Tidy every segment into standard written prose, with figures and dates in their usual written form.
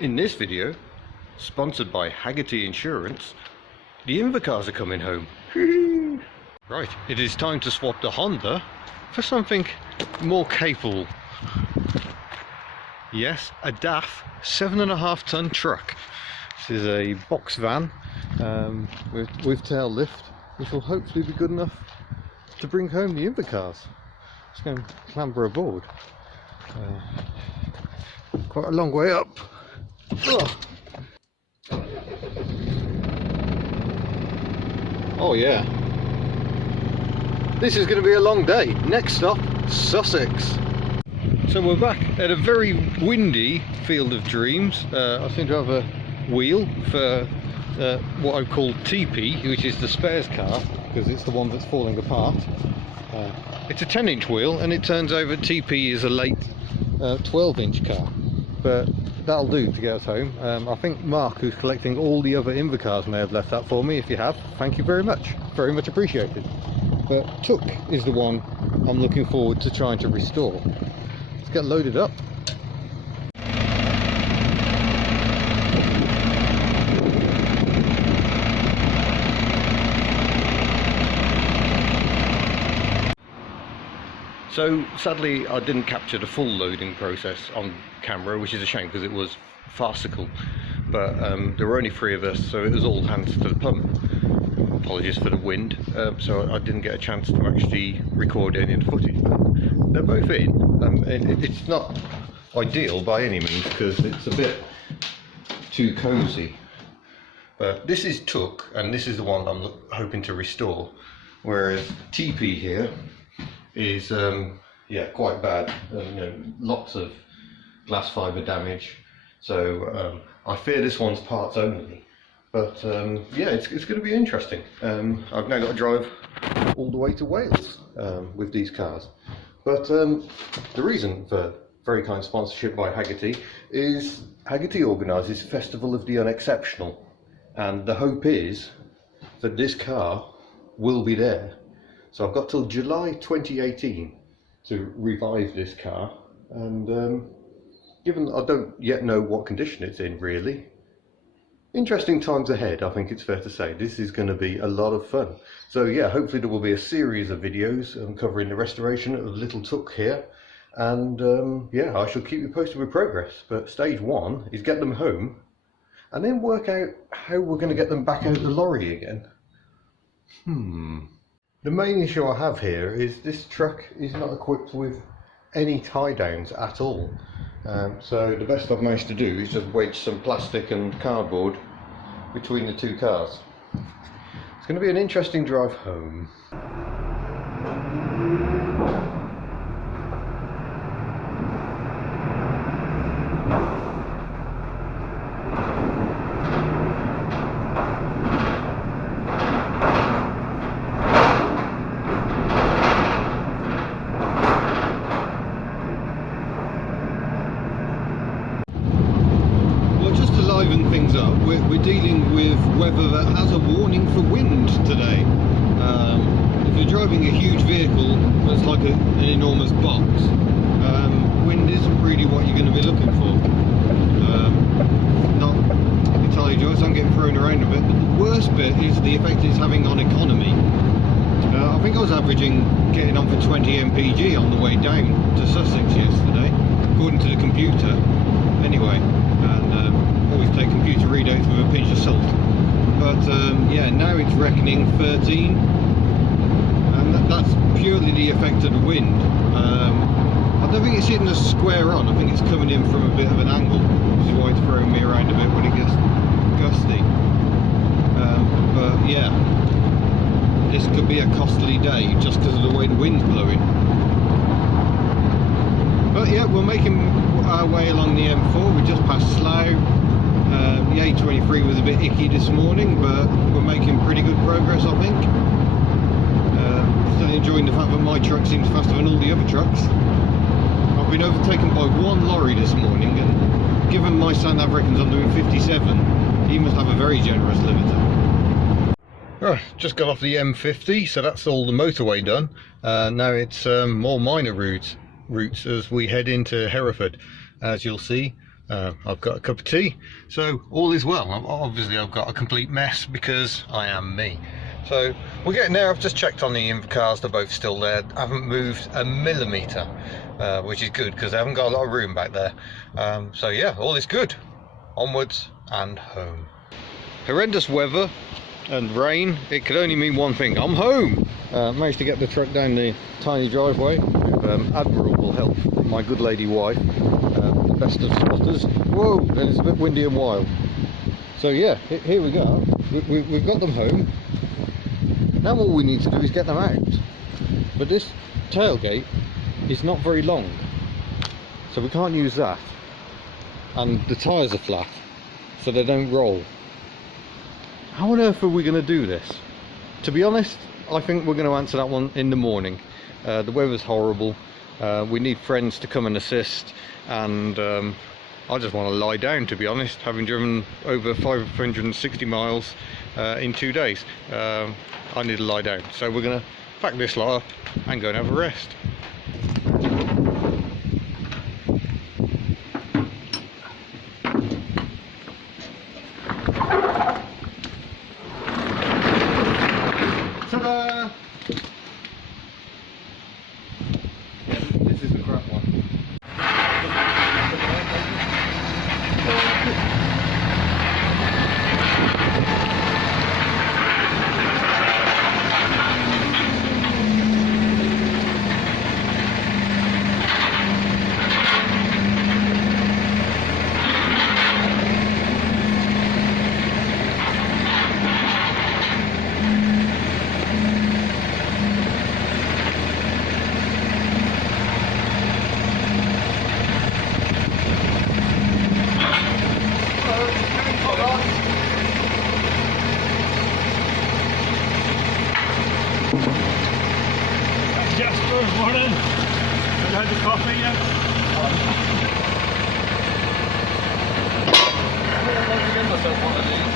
In this video, sponsored by Hagerty Insurance, the Invacars are coming home. Right, it is time to swap the Honda for something more capable. Yes, a DAF 7.5 ton truck. This is a box van with tail lift, which will hopefully be good enough to bring home the Invacars. Let's go and clamber aboard. Quite a long way up. Oh yeah, this is going to be a long day. Next stop, Sussex. So we're back at a very windy Field of Dreams. I seem to have a wheel for what I call TP, which is the spares car, because it's the one that's falling apart. It's a 10-inch wheel, and it turns over TP is a late 12-inch car, but that'll do to get us home. I think Mark, who's collecting all the other Invacars, may have left that for me. If you have, thank you very much appreciated. But Took is the one I'm looking forward to trying to restore. Let's get loaded up. So sadly I didn't capture the full loading process on camera, which is a shame because it was farcical, but there were only 3 of us, so it was all hands to the pump. Apologies for the wind, so I didn't get a chance to actually record any of the footage, but they're both in. It's not ideal by any means because it's a bit too cozy, but this is Took and this is the one I'm hoping to restore, whereas TP here is yeah, quite bad. You know, lots of glass fibre damage, so I fear this one's parts only, but yeah, it's going to be interesting. I've now got to drive all the way to Wales with these cars, but the reason for very kind sponsorship by Hagerty is Hagerty organises Festival of the Unexceptional, and the hope is that this car will be there. So I've got till July 2018 to revive this car, and given I don't yet know what condition it's in really, interesting times ahead, I think it's fair to say. This is going to be a lot of fun. So yeah, hopefully there will be a series of videos covering the restoration of little Took here, and yeah, I shall keep you posted with progress. But stage 1 is get them home and then work out how we're going to get them back out the lorry again. The main issue I have here is this truck is not equipped with any tie downs at all. So the best I've managed to do is just wedge some plastic and cardboard between the 2 cars. It's going to be an interesting drive home. Things up, we're dealing with weather that has a warning for wind today. If you're driving a huge vehicle that's like an enormous box, wind isn't really what you're going to be looking for. Not entirely joyous, I'm getting thrown around a bit, but the worst bit is the effect it's having on economy. I think I was getting on for 20 mpg on the way down to Sussex yesterday, according to the computer anyway, and always take computer readouts with a pinch of salt, but yeah, now it's reckoning 13, and that's purely the effect of the wind. I don't think it's hitting us square on, I think it's coming in from a bit of an angle, which is why it's throwing me around a bit when it gets gusty. But yeah, this could be a costly day just because of the way the wind's blowing. But yeah, we're making our way along the M4. We just passed Slough. The A23 was a bit icky this morning, but we're making pretty good progress, I think. Still enjoying the fact that my truck seems faster than all the other trucks. I've been overtaken by 1 lorry this morning, and given my sat nav reckons I'm doing 57, he must have a very generous limiter. Just got off the M50, so that's all the motorway done. Now it's more minor routes as we head into Hereford. As you'll see, I've got a cup of tea, so all is well. Obviously I've got a complete mess because I am me. So we're getting there. I've just checked on the Invacars, they're both still there. I haven't moved a millimetre, which is good because I haven't got a lot of room back there. So yeah, all is good. Onwards and home. Horrendous weather and rain, it could only mean one thing: I'm home. Managed to get the truck down the tiny driveway with admirable help from my good lady wife, the best of spotters. Whoa, and it's a bit windy and wild. So yeah, here we go. We've got them home. Now all we need to do is get them out. But this tailgate is not very long, so we can't use that. And the tyres are flat, so they don't roll. How on earth are we going to do this? To be honest, I think we're going to answer that one in the morning. The weather's horrible. We need friends to come and assist, and I just want to lie down, to be honest, having driven over 560 miles in 2 days. I need to lie down, so we're going to pack this lot up and go and have a rest. Ta-da! Yeah, this is the crap one. Morning. Have you had the coffee yet? I'd like to get myself one of these.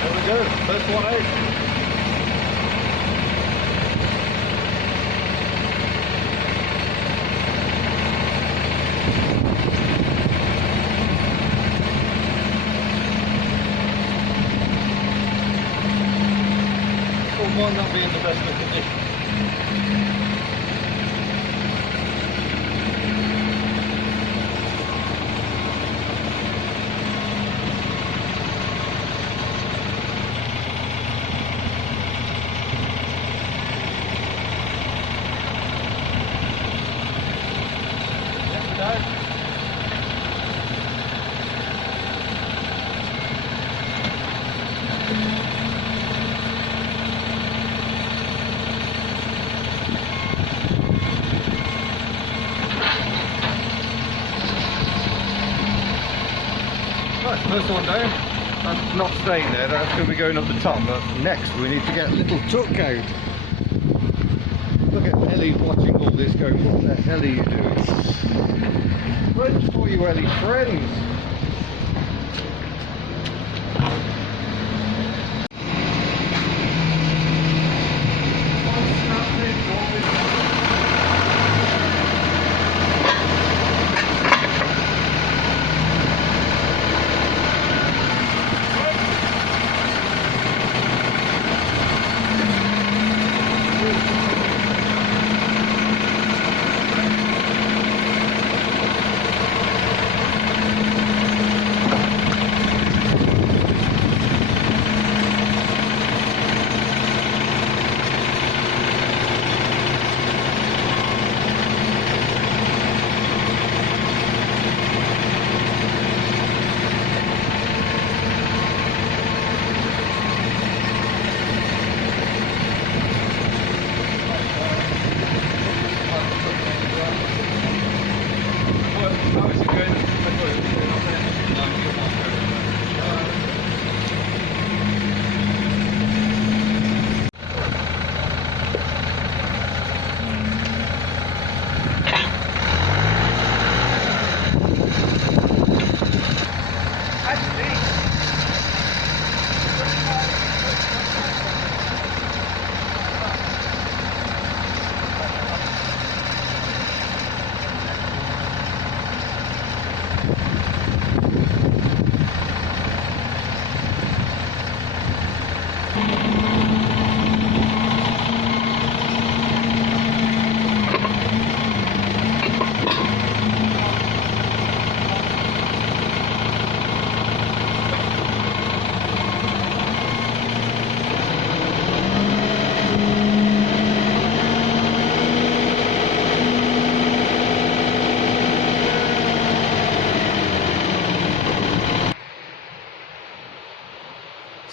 There we go, first one out. Might not be in the best of condition. Right, first one down. That's not staying there, that's going to be going up the top, but next we need to get a little tuck out. Look at Ellie watching all this going, what the hell are you doing? Friends for you, Ellie, friends!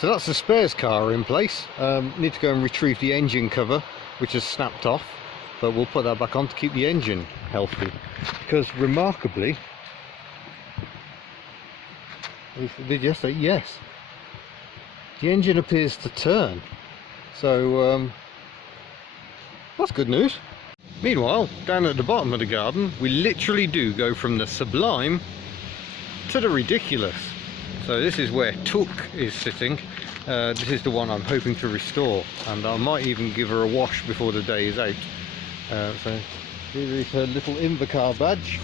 So that's the spares car in place. Need to go and retrieve the engine cover, which has snapped off, but we'll put that back on to keep the engine healthy. Because remarkably, did you say yes? The engine appears to turn, so that's good news. Meanwhile, down at the bottom of the garden, we literally do go from the sublime to the ridiculous. So this is where Took is sitting. This is the one I'm hoping to restore, and I might even give her a wash before the day is out. So here is her little Invacar badge.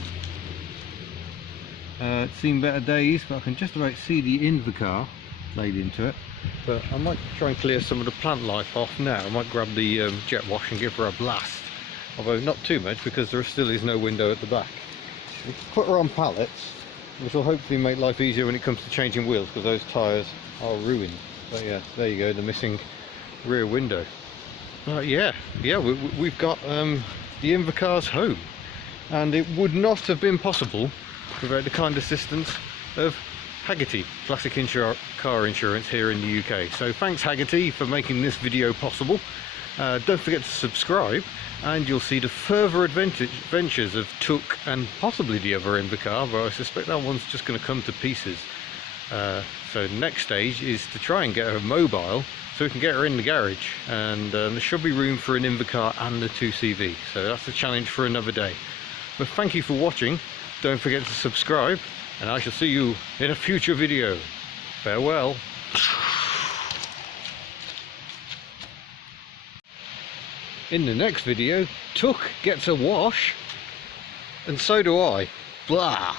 It's seen better days, but I can just about see the Invacar laid into it. But I might try and clear some of the plant life off now. I might grab the jet wash and give her a blast, although not too much because there still is no window at the back. We can put her on pallets, which will hopefully make life easier when it comes to changing wheels, because those tyres are ruined. But yeah, there you go, the missing rear window. Yeah, we've got the Invacar's home, and it would not have been possible without the kind assistance of Hagerty, classic car insurance here in the UK. So thanks Hagerty for making this video possible. Don't forget to subscribe, and you'll see the further adventures of Took and possibly the other Invacar, but I suspect that one's just going to come to pieces. So the next stage is to try and get her mobile so we can get her in the garage, and there should be room for an Invacar and the 2CV, so that's a challenge for another day. But thank you for watching. Don't forget to subscribe, and I shall see you in a future video. Farewell. In the next video, Took gets a wash, and so do I. Blah.